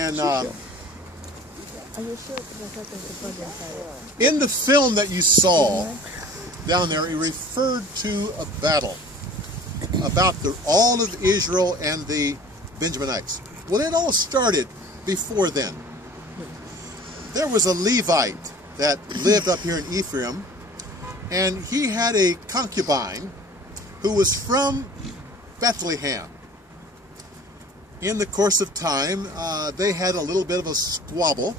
And in the film that you saw down there, it referred to a battle about all of Israel and the Benjaminites. Well, it all started before then. There was a Levite that lived up here in Ephraim, and he had a concubine who was from Bethlehem. In the course of time, they had a little bit of a squabble,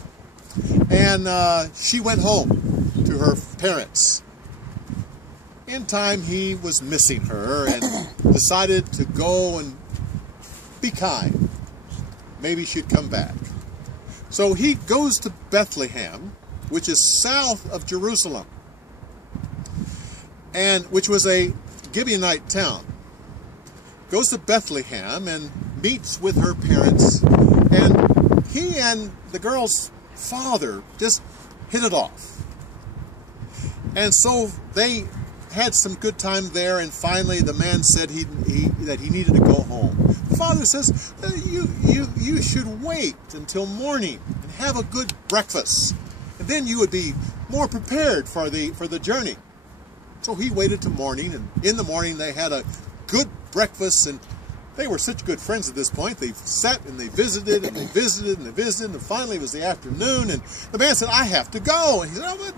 and she went home to her parents. In time, he was missing her and decided to go and be kind. Maybe she'd come back. So he goes to Bethlehem, which is south of Jerusalem, and which was a Gibeonite town. Goes to Bethlehem and meets with her parents, and he and the girl's father just hit it off. And so they had some good time there, and finally the man said that he needed to go home. The father says, you should wait until morning and have a good breakfast, and then you would be more prepared for the journey. So he waited till morning, and in the morning they had a good breakfast, and they were such good friends at this point. They sat and they visited and they visited and they visited, and finally it was the afternoon, and the man said, I have to go. And he said, oh, but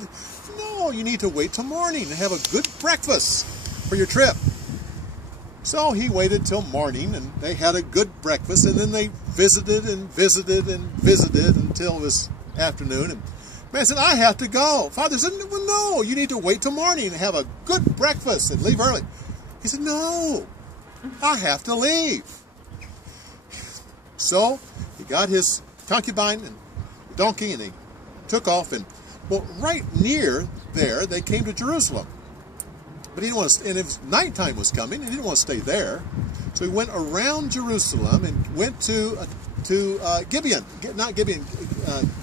no, you need to wait till morning and have a good breakfast for your trip. So he waited till morning, and they had a good breakfast, and then they visited and visited and visited until it was afternoon. And the man said, I have to go. Father said, well, no, you need to wait till morning and have a good breakfast and leave early. He said, no, I have to leave. So he got his concubine and the donkey, and he took off. And well, right near there, they came to Jerusalem. But he didn't want to, and if nighttime was coming, he didn't want to stay there. So he went around Jerusalem and went to Gibeon, not Gibeon,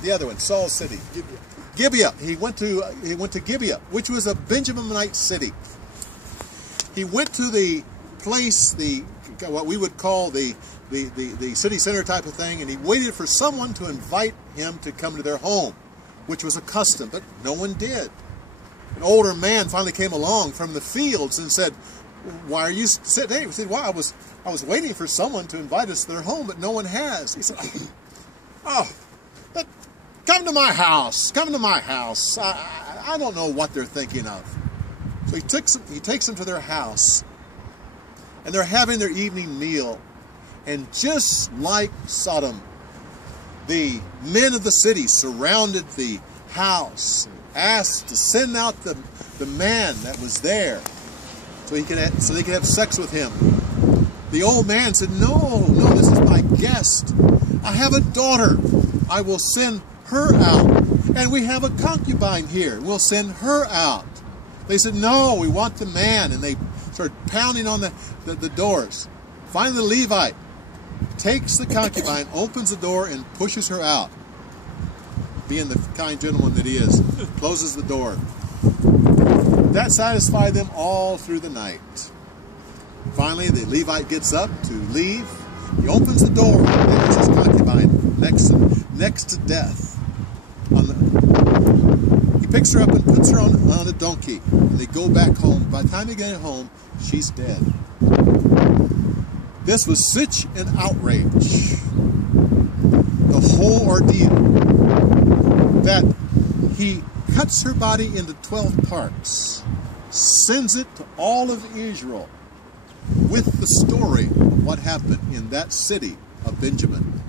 the other one, Saul's city, Gibeah. He went to Gibeah, which was a Benjaminite city. He went to the place, what we would call the city center type of thing, and he waited for someone to invite him to come to their home, which was a custom, but no one did. An older man finally came along from the fields and said, why are you sitting here? He said, well, I was waiting for someone to invite us to their home, but no one has. He said, oh, but come to my house. Come to my house. I don't know what they're thinking of. So he takes them to their house, and they're having their evening meal. And just like Sodom, the men of the city surrounded the house and asked to send out the man that was there so they could have sex with him. The old man said, no, this is my guest. I have a daughter. I will send her out. And we have a concubine here. We'll send her out. They said, no, we want the man. And they started pounding on the doors. Finally, the Levite takes the concubine, opens the door, and pushes her out. Being the kind gentleman that he is, closes the door. That satisfied them all through the night. Finally, the Levite gets up to leave. He opens the door, and there's his concubine next to death. He picks her up and puts her on a donkey, and they go back home. By the time they get home, she's dead. This was such an outrage, the whole ordeal, that he cuts her body into 12 parts, sends it to all of Israel with the story of what happened in that city of Benjamin.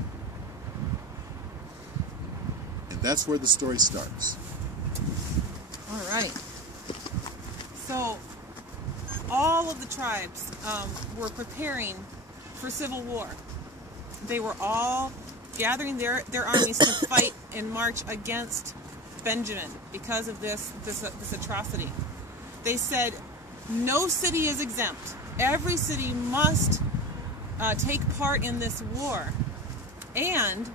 And that's where the story starts. All right. So all of the tribes were preparing for civil war. They were all gathering their armies to fight and march against Benjamin because of this atrocity. They said no city is exempt. Every city must take part in this war. And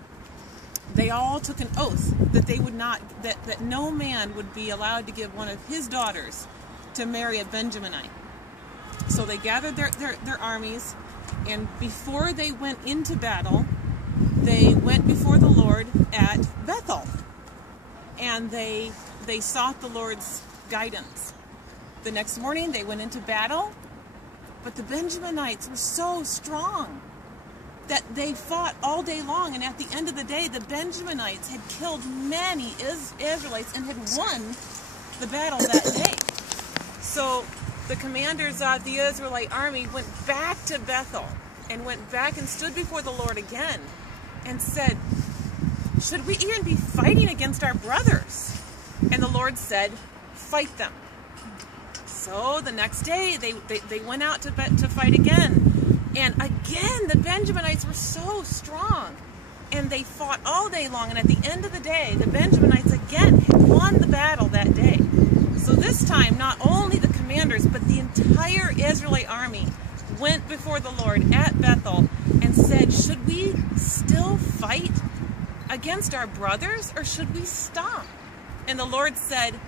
they all took an oath that they would not, that no man would be allowed to give one of his daughters to marry a Benjaminite. So they gathered their armies, and before they went into battle, they went before the Lord at Bethel, and they sought the Lord's guidance. The next morning they went into battle, but the Benjaminites were so strong that they fought all day long, and at the end of the day, the Benjaminites had killed many Israelites and had won the battle that day. So the commanders of the Israelite army went back to Bethel and went back and stood before the Lord again and said, "Should we even be fighting against our brothers?" And the Lord said, "Fight them." So the next day they went out to fight again. And again, the Benjaminites were so strong, and they fought all day long, and at the end of the day, the Benjaminites again had won the battle that day. So this time, not only the commanders, but the entire Israelite army went before the Lord at Bethel and said, "Should we still fight against our brothers, or should we stop?" And the Lord said,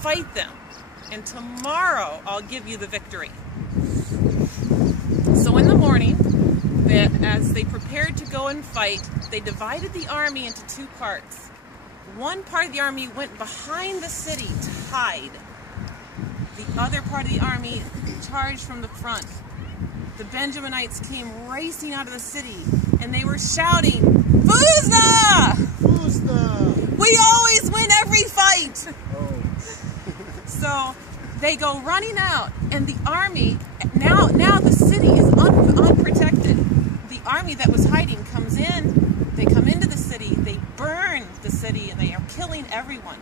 "Fight them, and tomorrow I'll give you the victory." So in the morning, as they prepared to go and fight, they divided the army into two parts. One part of the army went behind the city to hide. The other part of the army charged from the front. The Benjaminites came racing out of the city, and they were shouting, "Fuzna! Fuzna! We always win every fight!" Oh. So they go running out, and the army, now the city is unprotected. The army that was hiding comes in, they come into the city, they burn the city, and they are killing everyone.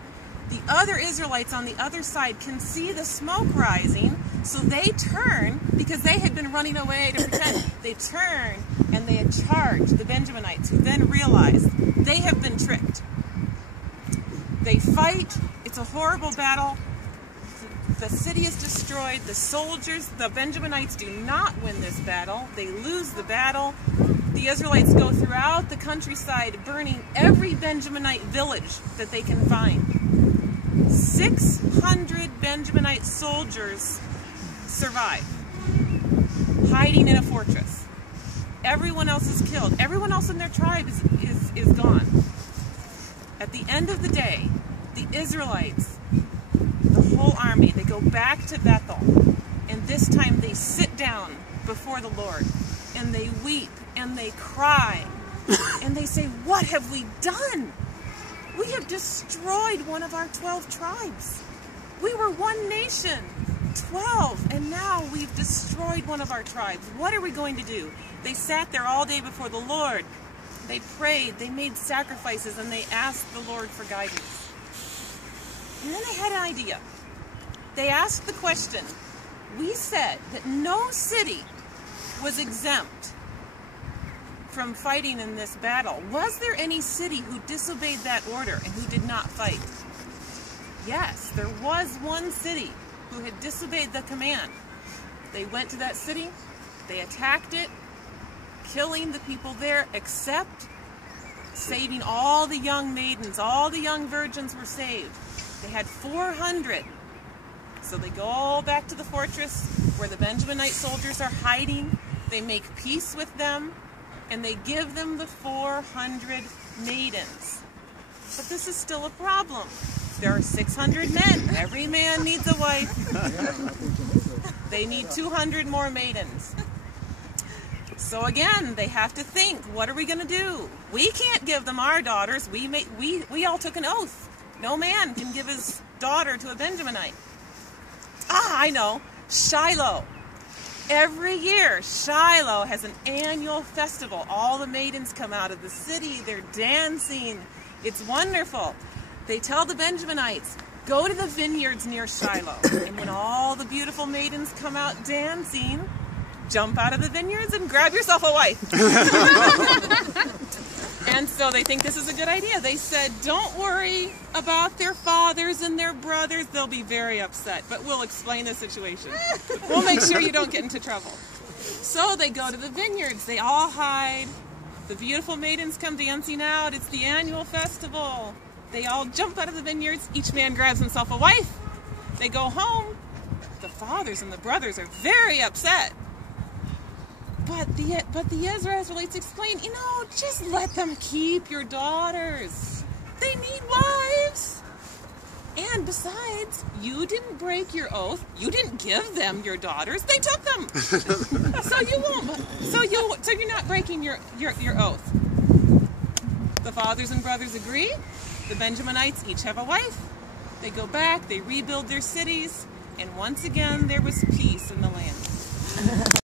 The other Israelites on the other side can see the smoke rising, so they turn, because they had been running away to pretend. They turn and they charge the Benjaminites, who then realize they have been tricked. They fight, it's a horrible battle. The city is destroyed. The soldiers, the Benjaminites, do not win this battle. They lose the battle. The Israelites go throughout the countryside, burning every Benjaminite village that they can find. 600 Benjaminite soldiers survive, hiding in a fortress. Everyone else is killed. Everyone else in their tribe is gone. At the end of the day, the Israelites, the whole army, they go back to Bethel, and this time they sit down before the Lord, and they weep, and they cry, and they say, "What have we done? We have destroyed one of our 12 tribes. We were one nation, 12, and now we've destroyed one of our tribes. What are we going to do?" They sat there all day before the Lord. They prayed, they made sacrifices, and they asked the Lord for guidance. And then they had an idea. They asked the question, "We said that no city was exempt from fighting in this battle. Was there any city who disobeyed that order and who did not fight?" Yes, there was one city who had disobeyed the command. They went to that city, they attacked it, killing the people there, except saving all the young maidens. All the young virgins were saved. They had 400. So they go back to the fortress where the Benjaminite soldiers are hiding. They make peace with them, and they give them the 400 maidens. But this is still a problem. There are 600 men. Every man needs a wife. They need 200 more maidens. So again, they have to think, what are we going to do? We can't give them our daughters. We all took an oath. No man can give his daughter to a Benjaminite. Ah, I know. Shiloh. Every year, Shiloh has an annual festival. All the maidens come out of the city. They're dancing. It's wonderful. They tell the Benjaminites, go to the vineyards near Shiloh. And when all the beautiful maidens come out dancing, jump out of the vineyards and grab yourself a wife. And so they think this is a good idea. They said, don't worry about their fathers and their brothers. They'll be very upset, but we'll explain the situation. We'll make sure you don't get into trouble. So they go to the vineyards. They all hide. The beautiful maidens come dancing out. It's the annual festival. They all jump out of the vineyards. Each man grabs himself a wife. They go home. The fathers and the brothers are very upset. But the Israelites explain, just let them keep your daughters. They need wives. And besides, you didn't break your oath. You didn't give them your daughters. They took them. So you're not breaking your oath. The fathers and brothers agree. The Benjaminites each have a wife. They go back, they rebuild their cities, and once again there was peace in the land.